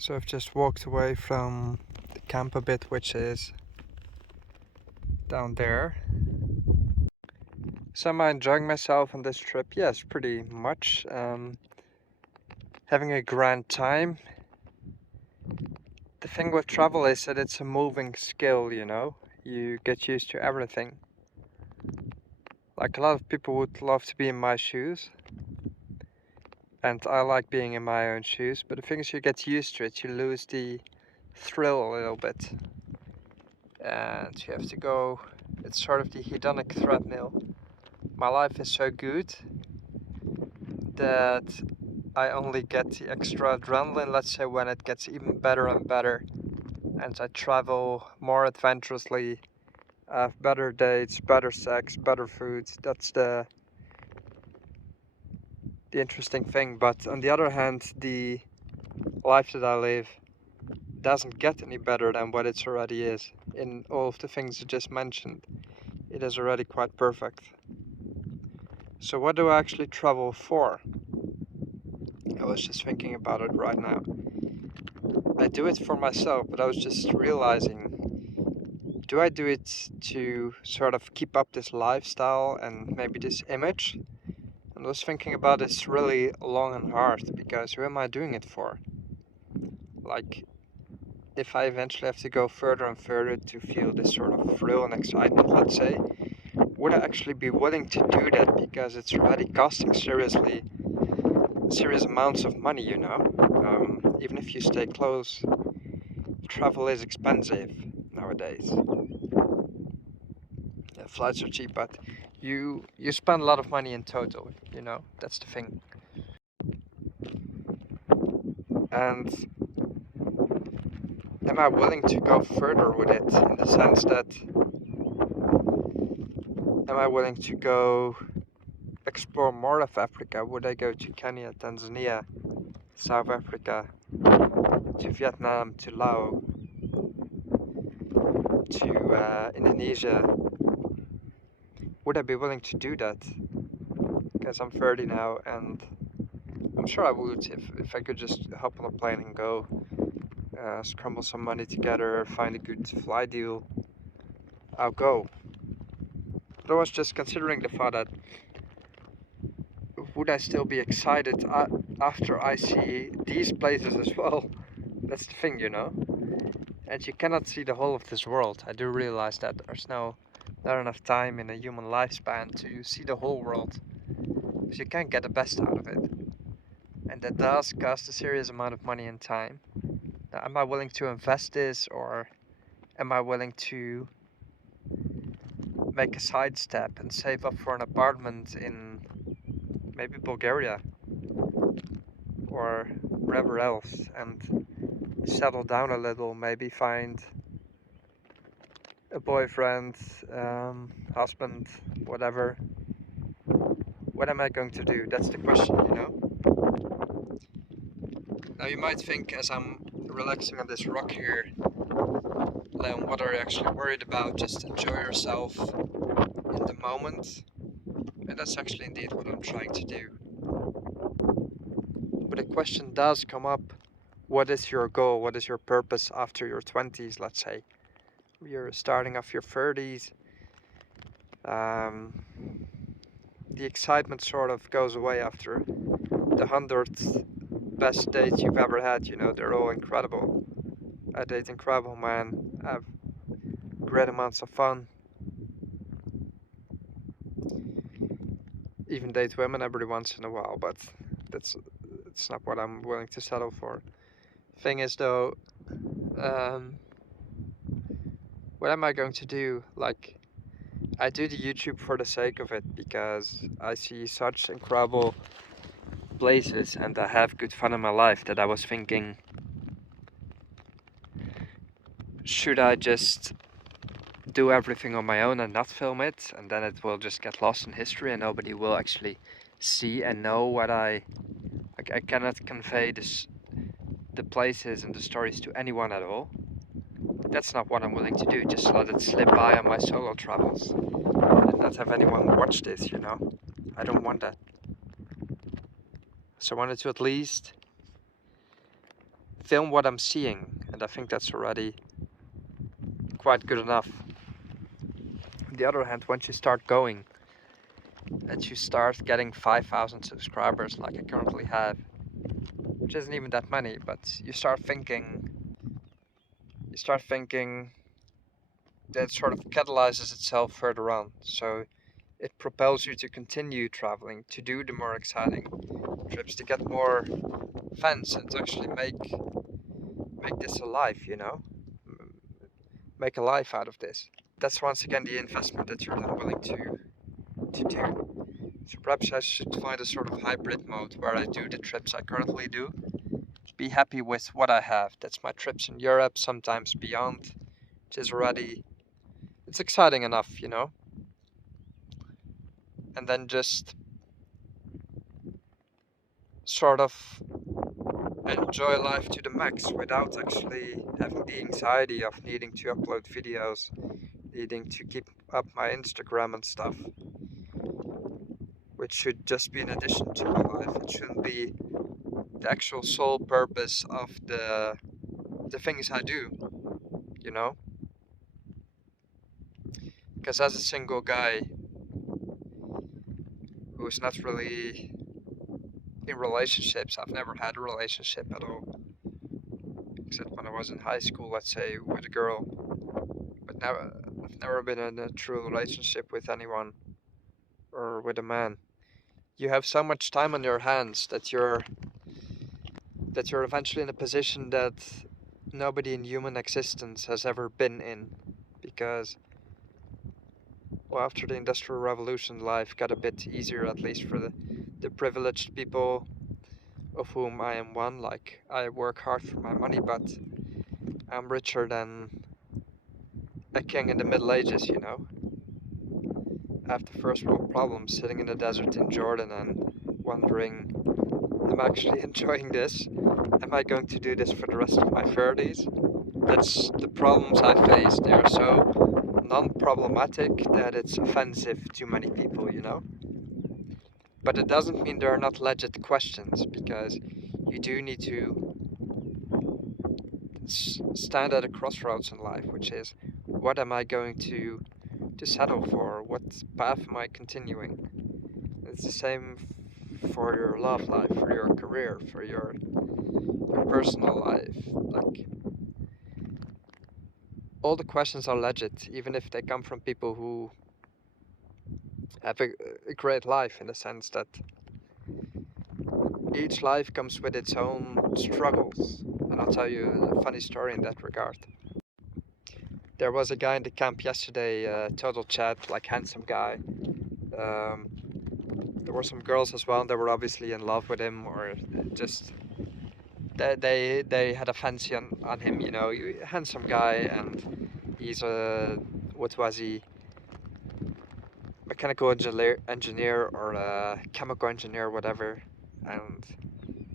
So I've just walked away from the camp a bit, which is down there. So am I enjoying myself on this trip? Yes, pretty much. Having a grand time. The thing with travel is that it's a moving skill, you know? You get used to everything. Like a lot of people would love to be in my shoes. And I like being in my own shoes, but the thing is you get used to it, you lose the thrill a little bit. And you have to go, it's sort of the hedonic treadmill. My life is so good that I only get the extra adrenaline, let's say, when it gets even better and better. And I travel more adventurously, have better dates, better sex, better food. That's the interesting thing. But on the other hand, the life that I live doesn't get any better than what it already is. In all of the things I just mentioned, it is already quite perfect. So what do I actually travel for? I was just thinking about it right now. I do it for myself, but I was just realizing, do I do it to sort of keep up this lifestyle and maybe this image? And I was thinking about this really long and hard, because who am I doing it for? Like, if I eventually have to go further and further to feel this sort of thrill and excitement, let's say, would I actually be willing to do that because it's already costing serious amounts of money, you know? Even if you stay close, travel is expensive nowadays. Flights are cheap, but you spend a lot of money in total, you know? That's the thing. And am I willing to go further with it, in the sense that am I willing to go explore more of Africa? Would I go to Kenya, Tanzania, South Africa, to Vietnam, to Laos, to Indonesia? Would I be willing to do that? Because I'm 30 now, and I'm sure I would if I could just hop on a plane and go, scramble some money together, find a good flight deal, I'll go. But I was just considering the thought that would I still be excited after I see these places as well? That's the thing, you know? And you cannot see the whole of this world. I do realize that there's not enough time in a human lifespan to see the whole world. So you can't get the best out of it. And that does cost a serious amount of money and time. Now, am I willing to invest this, or am I willing to make a sidestep and save up for an apartment in maybe Bulgaria or wherever else and settle down a little, maybe find a boyfriend, husband, whatever. What am I going to do? That's the question, you know? Now you might think, as I'm relaxing on this rock here, Leon, what are you actually worried about? Just enjoy yourself in the moment. And that's actually indeed what I'm trying to do. But the question does come up, what is your goal? What is your purpose after your 20s, let's say? You're starting off your 30s. The excitement sort of goes away after the 100th best dates you've ever had, you know, they're all incredible. I date incredible men, I have great amounts of fun. Even date women every once in a while, but it's not what I'm willing to settle for. Thing is though, what am I going to do? Like, I do the YouTube for the sake of it because I see such incredible places and I have good fun in my life that I was thinking, should I just do everything on my own and not film it, and then it will just get lost in history and nobody will actually see and know what I cannot convey the places and the stories to anyone at all. That's not what I'm willing to do, just let it slip by on my solo travels and not have anyone watch this, you know? I don't want that. So I wanted to at least film what I'm seeing, and I think that's already quite good enough. On the other hand, once you start going and you start getting 5,000 subscribers like I currently have, which isn't even that many, but you start thinking that it sort of catalyzes itself further on. So it propels you to continue traveling, to do the more exciting trips, to get more fans, and to actually make this a life, you know? Make a life out of this. That's once again the investment that you're then willing to do. So perhaps I should find a sort of hybrid mode where I do the trips I currently do, be happy with what I have. That's my trips in Europe, sometimes beyond, which is already, it's exciting enough, you know? And then just sort of enjoy life to the max without actually having the anxiety of needing to upload videos, needing to keep up my Instagram and stuff, which should just be an addition to my life. It shouldn't be the actual sole purpose of the things I do, you know? Because as a single guy who's not really in relationships, I've never had a relationship at all, except when I was in high school, let's say, with a girl. But I've never been in a true relationship with anyone or with a man. You have so much time on your hands that you're eventually in a position that nobody in human existence has ever been in, because well, after the Industrial Revolution, life got a bit easier, at least for the privileged people, of whom I am one. Like, I work hard for my money, but I'm richer than a king in the Middle Ages, you know? I have the first world problems sitting in the desert in Jordan and wondering, am I actually enjoying this? Am I going to do this for the rest of my 30s? That's the problems I face. They are so non-problematic that it's offensive to many people, you know? But it doesn't mean there are not legit questions, because you do need to stand at a crossroads in life, which is, what am I going to settle for? What path am I continuing? It's the same for your love life, for your career, for your personal life. Like, all the questions are legit, even if they come from people who have a great life, in the sense that each life comes with its own struggles. And I'll tell you a funny story in that regard. There was a guy in the camp yesterday, total chat, like handsome guy. There were some girls as well, and they were obviously in love with him, or just they had a fancy on him, you know. Handsome guy, and he's a, what was he? Mechanical engineer or a chemical engineer, whatever. And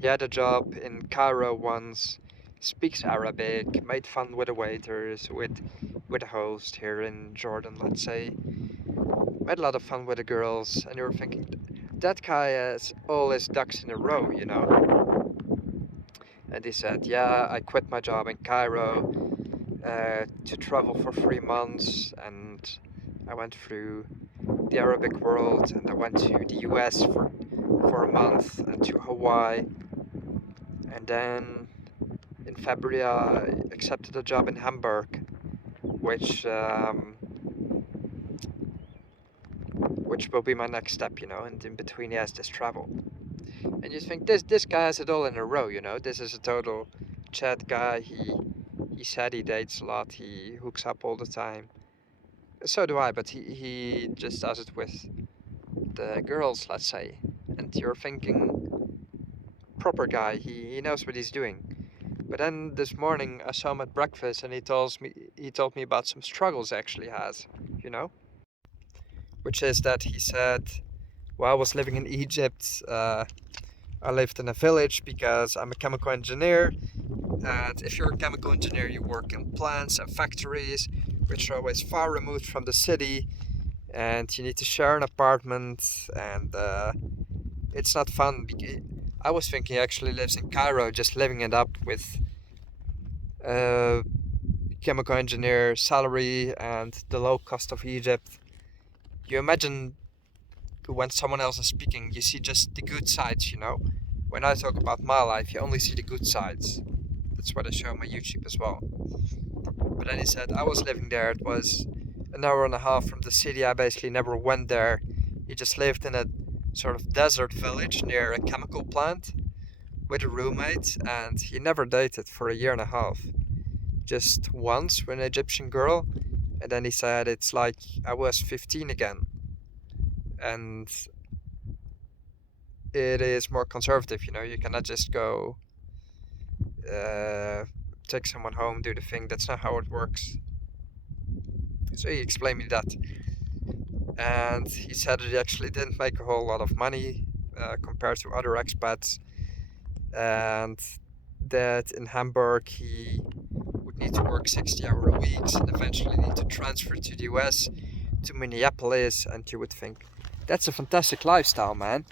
he had a job in Cairo once, speaks Arabic, made fun with the waiters, with the host here in Jordan, let's say. Made a lot of fun with the girls, and you were thinking, that guy has all his ducks in a row, you know? And he said, yeah, I quit my job in Cairo to travel for 3 months, and I went through the Arabic world, and I went to the US for a month, and to Hawaii, and then in February I accepted a job in Hamburg, which will be my next step, you know. And in between he has this travel, and you think this guy has it all in a row, you know. This is a total chat guy. He said he dates a lot, he hooks up all the time. So do I, but he just does it with the girls, let's say. And you're thinking, proper guy, he knows what he's doing. But then this morning I saw him at breakfast, and he told me about some struggles he actually has, you know? Which is that he said, well, I was living in Egypt, I lived in a village because I'm a chemical engineer, and if you're a chemical engineer, you work in plants and factories, which are always far removed from the city, and you need to share an apartment, and it's not fun. I was thinking he actually lives in Cairo, just living it up with uh, chemical engineer salary and the low cost of Egypt. You imagine when someone else is speaking, you see just the good sides, you know. When I talk about my life, you only see the good sides. That's what I show on my YouTube as well. But then he said, I was living there. It was an hour and a half from the city. I basically never went there. He just lived in a sort of desert village near a chemical plant with a roommate, and he never dated for a year and a half. Just once with an Egyptian girl, and then he said it's like I was 15 again. And it is more conservative, you know, you cannot just go uh, take someone home, do the thing. That's not how it works. So he explained me that. And he said that he actually didn't make a whole lot of money compared to other expats. And that in Hamburg he would need to work 60-hour weeks and eventually need to transfer to the US, to Minneapolis. And you would think, that's a fantastic lifestyle, man.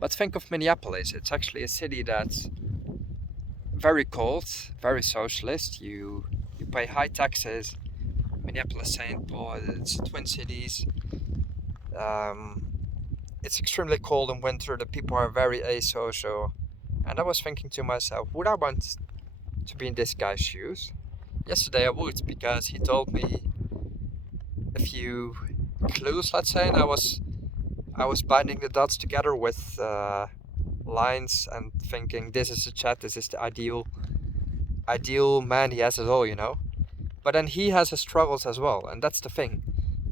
But think of Minneapolis. It's actually a city that's very cold, very socialist. You pay high taxes. Minneapolis, St. Paul, it's Twin Cities. Um, it's extremely cold in winter. The people are very asocial. And I was thinking to myself, would I want to be in this guy's shoes? Yesterday I would, because he told me a few clues, let's say, and I was binding the dots together with lines and thinking, this is the chat, this is the ideal man. He has it all, you know. But then he has his struggles as well, and that's the thing.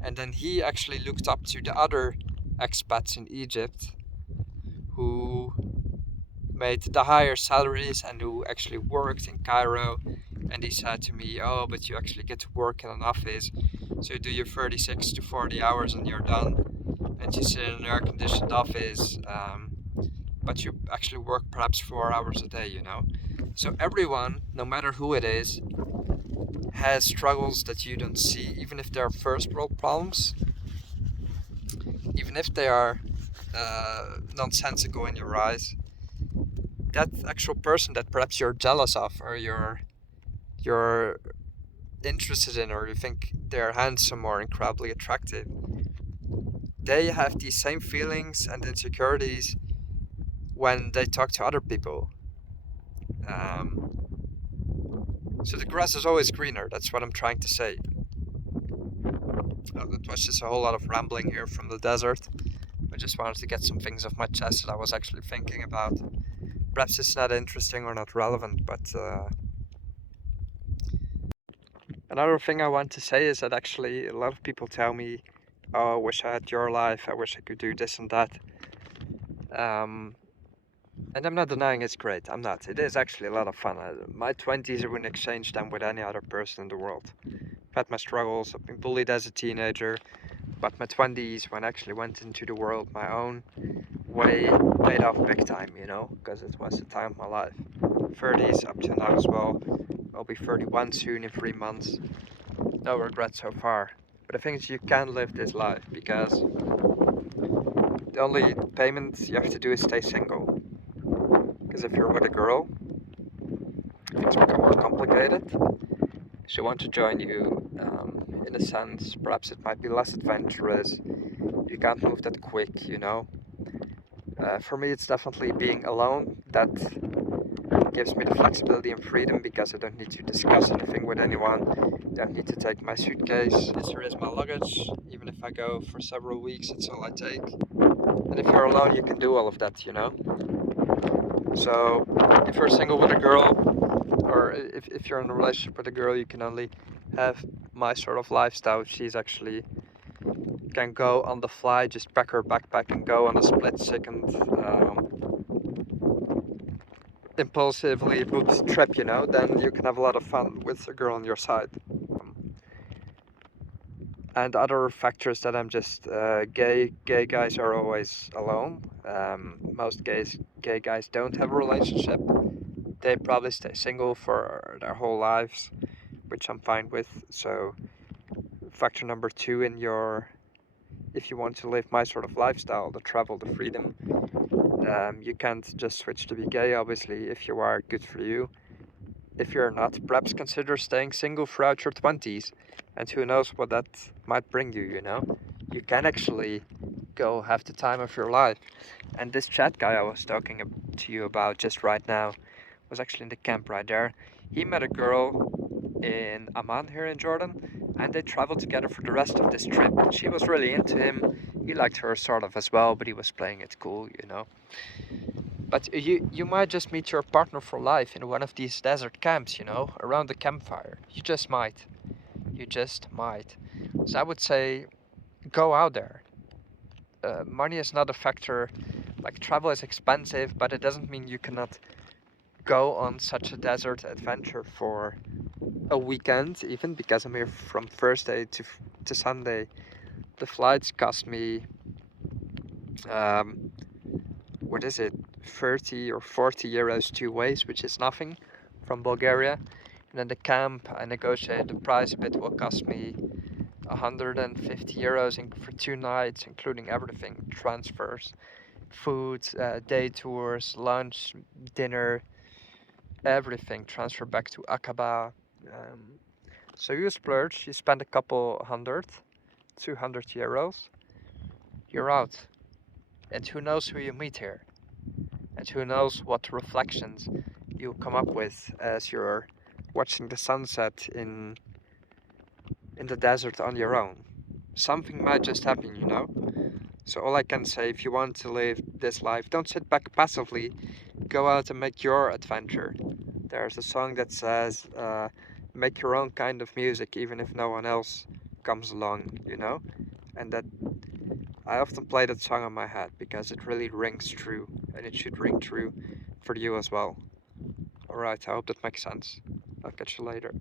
And then he actually looked up to the other expats in Egypt who made the higher salaries and who actually worked in Cairo. And he said to me, oh, but you actually get to work in an office. So you do your 36 to 40 hours and you're done. And you sit in an air-conditioned office, but you actually work perhaps 4 hours a day, you know. So everyone, no matter who it is, has struggles that you don't see, even if they're first world problems, even if they are nonsensical in your eyes. That actual person that perhaps you're jealous of, or you're interested in, or you think they're handsome or incredibly attractive, they have these same feelings and insecurities when they talk to other people. So the grass is always greener. That's what I'm trying to say. That was just a whole lot of rambling here from the desert. I just wanted to get some things off my chest that I was actually thinking about. Perhaps it's not interesting or not relevant, but another thing I want to say is that actually a lot of people tell me, oh, I wish I had your life, I wish I could do this and that. And I'm not denying it's great, I'm not. It is actually a lot of fun. My 20s, I wouldn't exchange them with any other person in the world. I've had my struggles, I've been bullied as a teenager, but my 20s, when I actually went into the world my own way, paid off big time, you know, because it was the time of my life. 30s up to now as well. I'll be 31 soon in 3 months. No regrets so far. But the thing is, you can live this life, because the only payment you have to do is stay single. Because if you're with a girl, things become more complicated. She wants to join you, in a sense. Perhaps it might be less adventurous. You can't move that quick, you know. For me, it's definitely being alone that gives me the flexibility and freedom, because I don't need to discuss anything with anyone. I don't need to take my suitcase. Here is my luggage. Even if I go for several weeks, it's all I take. And if you're alone, you can do all of that, you know. So if you're single with a girl, or if you're in a relationship with a girl, you can only have my sort of lifestyle. She's actually can go on the fly, just pack her backpack and go on a split second impulsively booked trip, you know. Then you can have a lot of fun with a girl on your side. And other factors that I'm just gay guys are always alone. Most gay guys don't have a relationship. They probably stay single for their whole lives, which I'm fine with. So factor number 2 in your, if you want to live my sort of lifestyle, the travel, the freedom, you can't just switch to be gay. Obviously, if you are, good for you. If you're not, perhaps consider staying single throughout your 20s, and who knows what that might bring you, you know? You can actually go have the time of your life. And this chat guy I was talking to you about just right now was actually in the camp right there. He met a girl in Amman here in Jordan, and they traveled together for the rest of this trip. She was really into him. He liked her sort of as well, but he was playing it cool, you know. But you might just meet your partner for life in one of these desert camps, you know, around the campfire. You just might. You just might. So I would say go out there. Money is not a factor. Like travel is expensive, but it doesn't mean you cannot go on such a desert adventure for a weekend, even because I'm here from Thursday to Sunday. The flights cost me um, what is it, 30 or 40 euros two ways, which is nothing from Bulgaria. And then the camp, I negotiated the price a bit, will cost me 150 euros for 2 nights, including everything, transfers, food, day tours, lunch, dinner, everything, transfer back to Aqaba. So you splurge, you spend a couple hundred, 200 euros, you're out. And who knows who you meet here? And who knows what reflections you'll come up with as you're watching the sunset in the desert on your own. Something might just happen, you know? So all I can say, if you want to live this life, don't sit back passively. Go out and make your adventure. There's a song that says, make your own kind of music, even if no one else comes along, you know? And that I often play that song on my head because it really rings true, and it should ring true for you as well. Alright, I hope that makes sense. I'll catch you later.